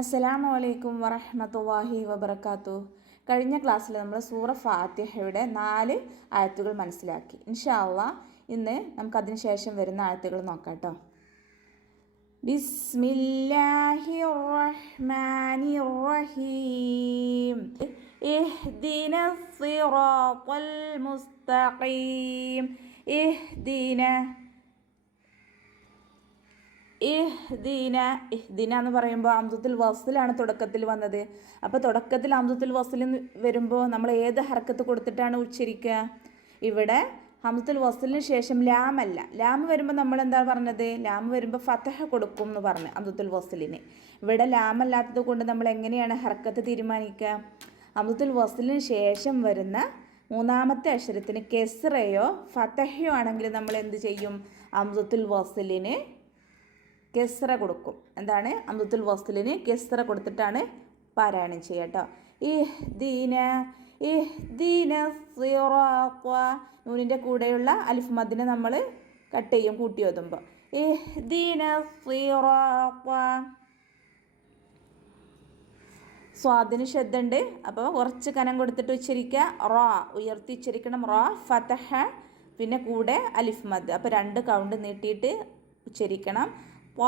അസ്സലാമു അലൈക്കും വറഹ്മത്തുള്ളാഹി വബറകാതുഹു. കഴിഞ്ഞ ക്ലാസ്സിൽ നമ്മൾ സൂറ ഫാത്തിഹയുടെ 4 ആയത്തുകൾ മനസ്സിലാക്കി. ഇൻഷാ അല്ലാഹ് ഇന്ന് നമുക്ക് അതിന് ശേഷം വരുന്ന ആയത്തുകൾ നോക്കാം ട്ടോ. ബിസ്മില്ലാഹിർ റഹ്മാനിർ റഹീം. ഇഹ്ദിനസ് സിറാത്തൽ മുസ്തഖീം. ഇഹ്ദിന എന്ന് പറയുമ്പോൾ ഹംസത്തുൽ വസ്ലാണ് തുടക്കത്തിൽ വന്നത്. അപ്പോൾ തുടക്കത്തിൽ ഹംസത്തുൽ വസ്ൽ വരുമ്പോൾ നമ്മൾ ഏത് ഹർക്കത്ത് കൊടുത്തിട്ടാണ് ഉച്ചരിക്കുക? ഇവിടെ ഹംസത്തുൽ വസ്ലിന് ശേഷം ലാമല്ല. ലാം വരുമ്പോൾ നമ്മൾ എന്താ പറഞ്ഞത്? ലാം വരുമ്പോൾ ഫതഹ കൊടുക്കും എന്ന് പറഞ്ഞു ഹംസത്തുൽ വസ്ലിന്. ഇവിടെ ലാമല്ലാത്തത് കൊണ്ട് നമ്മൾ എങ്ങനെയാണ് ഹർക്കത്ത് തീരുമാനിക്കുക? ഹംസത്തുൽ വസ്ലിന് ശേഷം വരുന്ന മൂന്നാമത്തെ അക്ഷരത്തിന് കെസ്റയോ ഫതഹയോ ആണെങ്കിൽ നമ്മൾ എന്ത് ചെയ്യും? ഹംസത്തുൽ വസ്ലിന് കെസ്റ കൊടുക്കും. എന്താണ്? ഹംസത്തുൽ വസ്ലിന് കെസ്റ കൊടുത്തിട്ടാണ് പാരായണം ചെയ്യുക കേട്ടോ. ഇഹ്ദിന സിറാത്ത, നൂനിൻ്റെ കൂടെയുള്ള അലിഫ് മദ്ദിനെ നമ്മൾ കട്ട് ചെയ്യും കൂട്ടി ഓതുമ്പോൾ. ഇഹ്ദിന സിറാത്ത. സ്വാദിന് ശബ്ദമുണ്ട്, അപ്പോൾ കുറച്ച് കനം കൊടുത്തിട്ട് ഉച്ചരിക്കുക. റ ഉയർത്തി ഉച്ചരിക്കണം. റ ഫതഹ പിന്നെ കൂടെ അലിഫ് മദ്. അപ്പോൾ 2 കൗണ്ട് നീട്ടിയിട്ട് ഉച്ചരിക്കണം. പ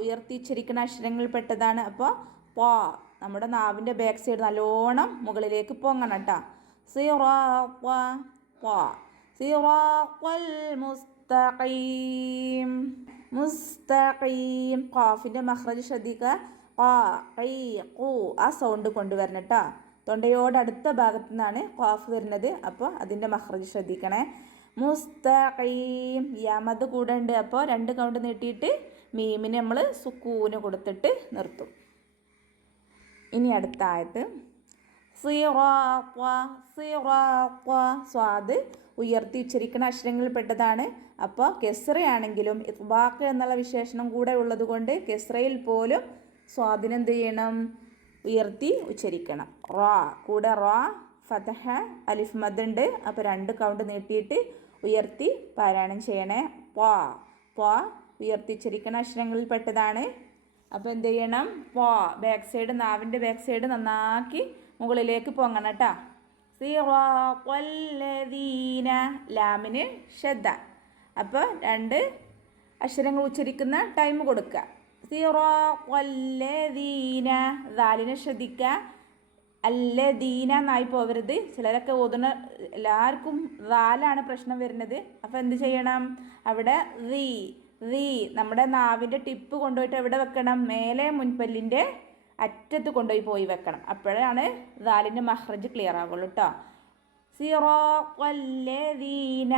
ഉയർത്തി ഉച്ചരിക്കുന്ന അക്ഷരങ്ങളിൽ പെട്ടതാണ്. അപ്പോൾ പ നമ്മുടെ നാവിൻ്റെ ബാക്ക് സൈഡ് നല്ലോണം മുകളിലേക്ക് പൊങ്ങണം കേട്ടോ. സിറാത്തൽ മുസ്തഖീം. ഖാഫിൻ്റെ മഖ്റജ് ശ്രദ്ധിക്കുക. ആ സൗണ്ട് കൊണ്ടുവരണം കേട്ടോ. തൊണ്ടയോട് അടുത്ത ഭാഗത്തു നിന്നാണ് ഖാഫ് വരുന്നത്. അപ്പോൾ അതിൻ്റെ മഖ്റജ് ശ്രദ്ധിക്കണേ. മുസ്തഖീം. യാമത് കൂടെ ഉണ്ട്. അപ്പോൾ 2 കൗണ്ട് നീട്ടിയിട്ട് മീമിന് നമ്മൾ സുക്കൂന് കൊടുത്തിട്ട് നിർത്തും. ഇനി അടുത്ത ആയത്ത് സ്വാദ് ഉയർത്തി ഉച്ചരിക്കുന്ന അക്ഷരങ്ങളിൽ പെട്ടതാണ്. അപ്പോൾ കെസ്റയാണെങ്കിലും ഇത്ബാഖ് എന്നുള്ള വിശേഷണം കൂടെ ഉള്ളത് കൊണ്ട് കെസ്റയിൽ പോലും സ്വാദിന് എന്ത് ചെയ്യണം? ഉയർത്തി ഉച്ചരിക്കണം. റാ കൂടെ റാ ഫതഹ അലിഫ് മദ് ഉണ്ട്. അപ്പോൾ 2 കൗണ്ട് നീട്ടിയിട്ട് ഉയർത്തി പാരായണം ചെയ്യണേ. പ ഉയർത്തി ഉച്ചരിക്കുന്ന അക്ഷരങ്ങളിൽ പെട്ടതാണ്. അപ്പോൾ എന്ത് ചെയ്യണം? ബാക്ക് സൈഡ്, നാവിൻ്റെ ബാക്ക് സൈഡ് നന്നാക്കി മുകളിലേക്ക് പൊങ്ങണം കേട്ടോ. സിറാത്തല്ലദീന, ലാമിന് ഷദ്ദ. അപ്പോൾ 2 അക്ഷരങ്ങൾ ഉച്ചരിക്കുന്ന ടൈം കൊടുക്കുക. സിറാത്തല്ലദീന, ദാലിനെ ശ്രദ്ധിക്കുക. അല്ലദീന എന്നായി പോകരുത്. ചിലരൊക്കെ ഓതുന്ന എല്ലാവർക്കും ദാലാണ് പ്രശ്നം വരുന്നത്. അപ്പോൾ എന്ത് ചെയ്യണം? അവിടെ നമ്മുടെ നാവിൻ്റെ ടിപ്പ് കൊണ്ടുപോയിട്ട് എവിടെ വെക്കണം? മേലെ മുൻപല്ലിൻ്റെ അറ്റത്ത് കൊണ്ടുപോയി വെക്കണം. അപ്പോഴാണ് ദാലിൻ്റെ മഖ്റജ് ക്ലിയർ ആവുള്ളൂ കേട്ടോ. സിറാത്തല്ലദീന,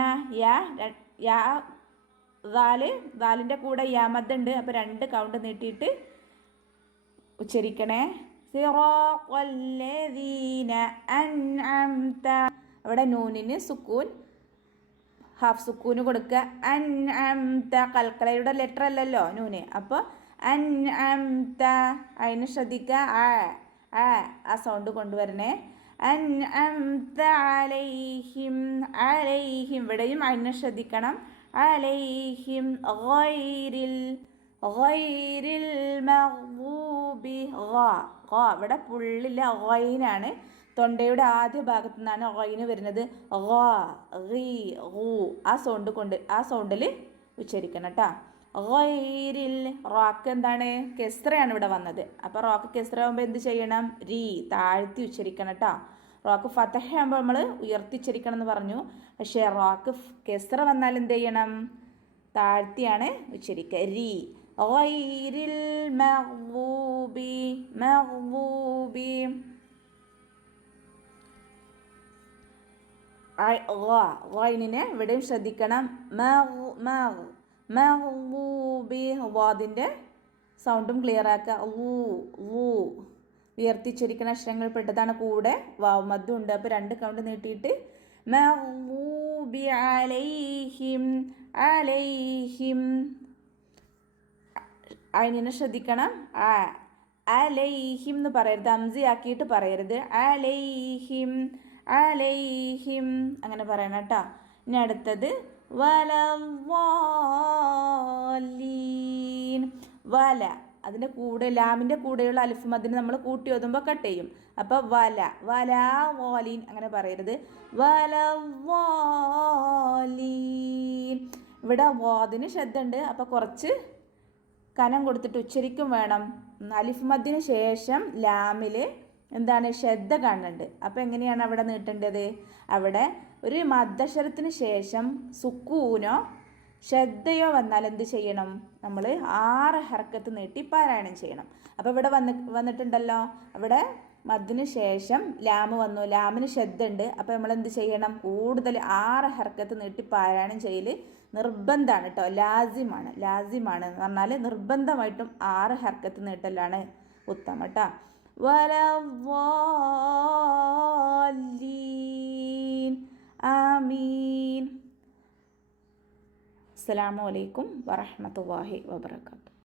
ദാലിൻ്റെ കൂടെ യാമദ് ഉണ്ട്. അപ്പോൾ 2 കൗണ്ട് നീട്ടിയിട്ട് ഉച്ചരിക്കണേ. സിറാത്തല്ലദീന അൻഅംത, അവിടെ നൂനിന് സുക്കൂൻ, ഹാഫ് സുക്കൂന് കൊടുക്കുക. അൻഅംത, കൽക്കലയുടെ ലെറ്റർ അല്ലല്ലോ നൂന്. അപ്പോൾ അൻഅംത, അതിന് ശ്രദ്ധിക്കുക. ആ സൗണ്ട് കൊണ്ടുവരണേ. അൻഅംത അലൈഹിം, ഇവിടെയും അതിനെ ശ്രദ്ധിക്കണം. അലൈഹിം ഗൈരിൽ മഗ്ദൂബി. ഇവിടെ പുള്ളില്ല, ഗൈനാണ്. തൊണ്ടയുടെ ആദ്യ ഭാഗത്തു നിന്നാണ് ഗൈന് വരുന്നത്. ആ സൗണ്ടിൽ ഉച്ചരിക്കണം കേട്ടോ. ഗൈരിൽ. റാക്ക് എന്താണ്? കെസ്റയാണ് ഇവിടെ വന്നത്. അപ്പോൾ റാക്ക് കെസ്റ ആകുമ്പോൾ എന്ത് ചെയ്യണം? താഴ്ത്തി ഉച്ചരിക്കണം കേട്ടോ. റാക്ക് ഫതഹ ആകുമ്പോൾ നമ്മൾ ഉയർത്തി ഉച്ചരിക്കണം എന്ന് പറഞ്ഞു. പക്ഷേ റാക്ക് കെസ്റ വന്നാൽ എന്ത് ചെയ്യണം? താഴ്ത്തിയാണ് ഉച്ചരിക്കുക. ഗൈരിൽ മഗ്ദൂബി. ഗൈനിനെ ഇവിടെയും ശ്രദ്ധിക്കണം. മഗ്ദൂബി. വാദിൻ്റെ സൗണ്ടും ക്ലിയർ ആക്കുക. ഉയർത്തിച്ചിരിക്കുന്ന അക്ഷരങ്ങൾ പെട്ടതാണ്. കൂടെ വാവ് മദ്ദും ഉണ്ട്. അപ്പോൾ 2 കൗണ്ട് നീട്ടിയിട്ട് മഗ്ദൂബി അലൈഹിം. അതിനെ ശ്രദ്ധിക്കണം. അലൈഹിം എന്ന് പറയരുത്, ഹംസയാക്കിയിട്ട് പറയരുത്. അലൈഹിം അങ്ങനെ പറയണം കേട്ടോ. ഇനി അടുത്തത് വലദ്ദാലീൻ. വല അതിൻ്റെ കൂടെ ലാമിൻ്റെ കൂടെയുള്ള അലിഫ് മദ്ദിനെ നമ്മൾ കൂട്ടി ഓതുമ്പോൾ കട്ട് ചെയ്യും. അപ്പോൾ വല വല വോലീൻ അങ്ങനെ പറയരുത്. വല വോലീൻ. ഇവിടെ വാദിന് ശബ്ദമുണ്ട്, അപ്പോൾ കുറച്ച് കനം കൊടുത്തിട്ട് ഉച്ചരിക്കും വേണം. അലിഫ് മദ്ദിന് ശേഷം ലാമിൽ എന്താണ് ശബ്ദ കാണുന്നുണ്ട്. അപ്പോൾ എങ്ങനെയാണ് അവിടെ നീട്ടേണ്ടത്? അവിടെ ഒരു മദ്ദക്ഷരത്തിന് ശേഷം സുക്കൂനോ ശ്രദ്ധയോ വന്നാൽ എന്ത് ചെയ്യണം? നമ്മൾ 6 ഹർക്കത്ത് നീട്ടി പാരായണം ചെയ്യണം. അപ്പോൾ ഇവിടെ വന്നിട്ടുണ്ടല്ലോ, അവിടെ മദ്ദിന് ശേഷം ലാമ് വന്നു, ലാമിന് ശ്രദ്ധ ഉണ്ട്. അപ്പോൾ നമ്മൾ എന്ത് ചെയ്യണം? കൂടുതൽ 6 ഹർക്കത്ത് നീട്ടി പാരായണം ചെയ്യൽ നിർബന്ധമാണ് കേട്ടോ. ലാസിമാണ് എന്ന് പറഞ്ഞാൽ നിർബന്ധമായിട്ടും 6 ഹർക്കത്ത് നീട്ടലാണ് ഉത്തമം കേട്ടോ. വലവ്വാലീൻ ആമീൻ. അസ്സലാമു അലൈക്കും വറഹ്മത്തുള്ളാഹി വബറകാതുഹു.